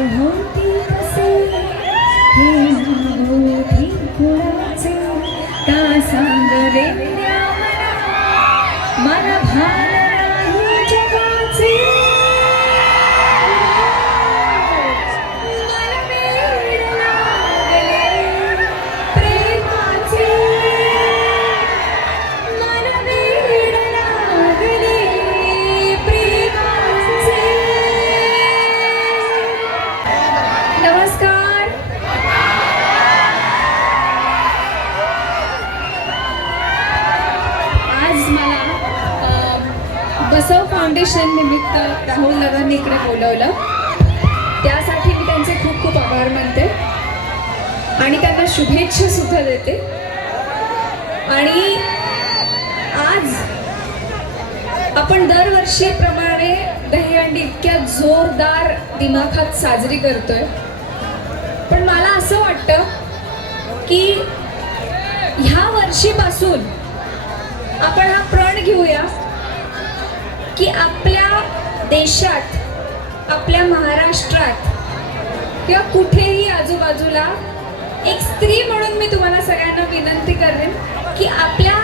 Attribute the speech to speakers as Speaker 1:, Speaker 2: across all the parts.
Speaker 1: हे हंस होती कसे हे नावोठी कुणाचे आज मला बसव फाउंडेशन निमित्त राहुल नगरने इकडे बोलवलं. त्यासाठी मी त्यांचे खूप खूप आभार मानते. आणि त्यांना शुभेच्छा सुद्धा देते. आणि आज आपण दरवर्षीप्रमाणे दहीहंडी इतक्या जोरदार दिमाखात साजरी करतोय. पण मला असं वाटतं की ह्या वर्षीपासून आपण हा प्रण घेऊया की आपल्या देशात आपल्या महाराष्ट्रात किंवा कुठेही आजूबाजूला एक स्त्री म्हणून मी तुम्हाला सगळ्यांना विनंती करेन की आपल्या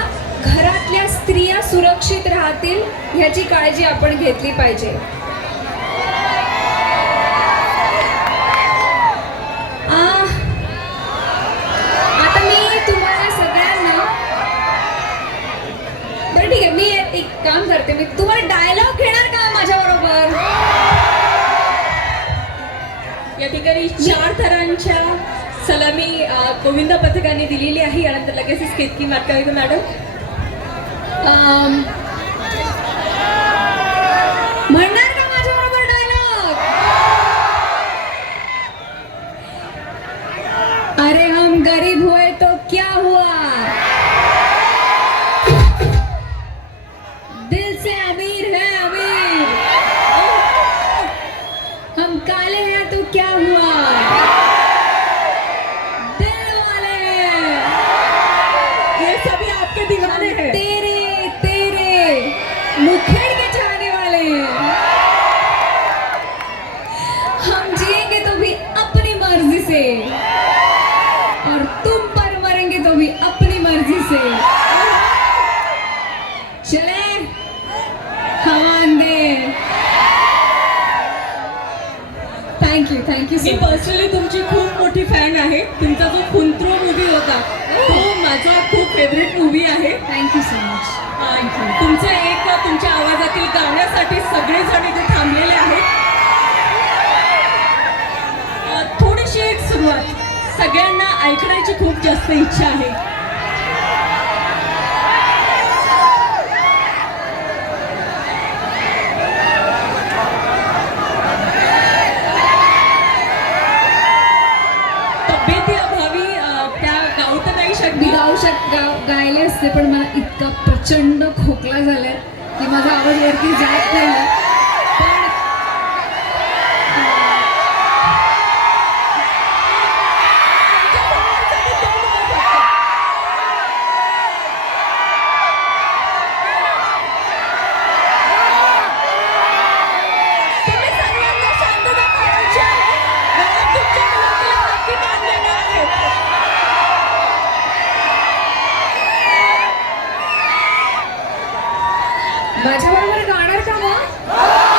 Speaker 1: घरातल्या स्त्रिया सुरक्षित राहतील ह्याची काळजी आपण घेतली पाहिजे.
Speaker 2: सलामी गोविंद पथकाने दिलेली आहे. यानंतर लगेचच केतकी मातकाळी मॅडम.
Speaker 1: म्हणणार का माझ्या बरोबर डायलॉग अरे हम गरीब हुए तो क्या हुआ? दिल से अमीर है अमीर। हम काले हैं तो क्या हुआ? मुखेड़ के चाहने वाले। हम जिएंगे तो भी अपनी मर्जी से। और तुम पर मरेंगे तो भी अपनी मर्जी से। चले हवान दे थँक्यू थँक्यू
Speaker 2: मी
Speaker 1: सो
Speaker 2: पर्सनली तुमची खूप मोठी फॅन आहे. तुमचा जो खुंत्रो मूवी होता तो माझा खूप फेवरेट मूवी आहे.
Speaker 1: Thank you so
Speaker 2: much thank you तुमचं एक तुमच्या आवाजातील गाण्यासाठी सगळेजण इथे थांबलेले आहेत. थोडीशी एक सुरुवात. सगळ्यांना ऐकण्याची खूप जास्त इच्छा आहे. गाऊ तर
Speaker 1: शक गा- गायले असते पण मला इतका प्रचंड खोकला झालाय की माझा आवाज वरती जात नाही. माझ्याबरोबर गाणार का मग?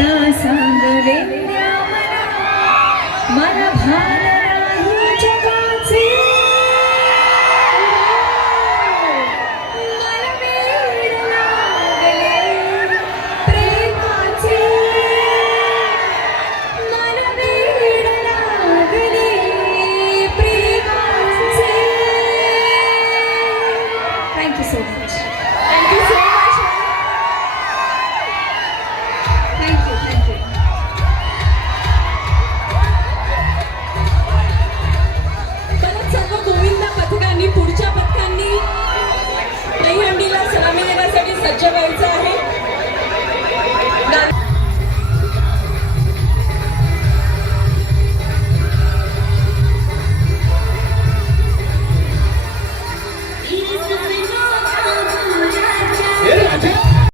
Speaker 1: का सांग रे मना मला भान